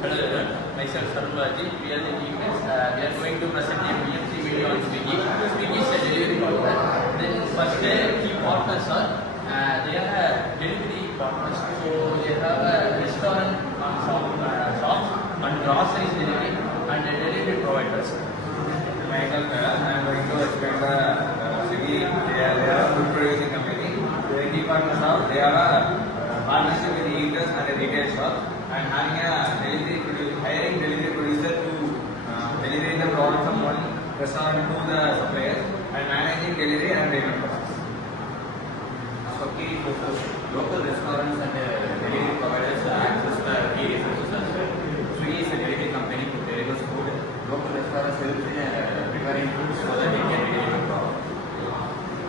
Hello everyone, myself Sarunraji. We are the teammates. We are going to present a BMC video on Swiggy. Swiggy is a delivery partner. Then first key partners are they are delivery partners. So they have a restaurant shops and groceries delivery and delivery providers. Myself, I am going to explain the Swiggy. They are a food producing company. The key partners are they are a partnership with the eaters and the retail shop, and having a hiring delivery producer to deliver the product from one restaurant to the suppliers and managing delivery and payment process. So key focus, local restaurants and delivery providers access the key resources as well. Swiggy is a delivery company who delivers food. Local restaurants help in preparing food so that they can deliver the product.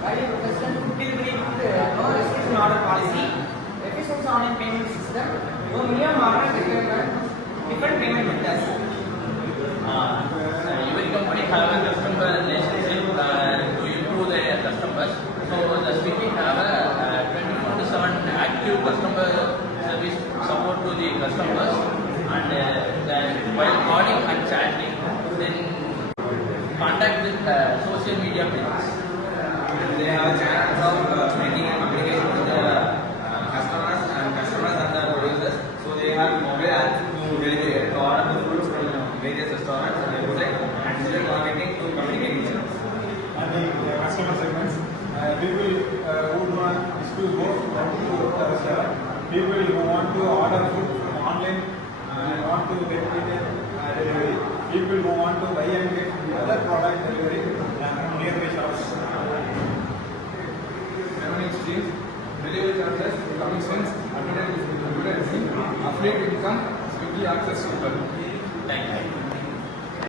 President food delivery with no restriction order policy, efficient online payment system, no minimum order requirement, different payment methods. Every company have a customer relationship to improve their customers. So the Swiggy have a 24/7 active customer service support to the customers, and while calling and chatting, then contact with social media pages. They have channels of making a communication with the customers and the producers. So they have mobile apps to deliver to order the food from various restaurants and website, and digital marketing to communicate each other. And the customer segments, people who want to go to the restaurant, people who want to order food from online and want to get delivery, people who want to buy and get other product delivery from nearby shops. Revenue streams, delivery charges, commissions, advertising, affiliate income, Swiggy access super. Thank you.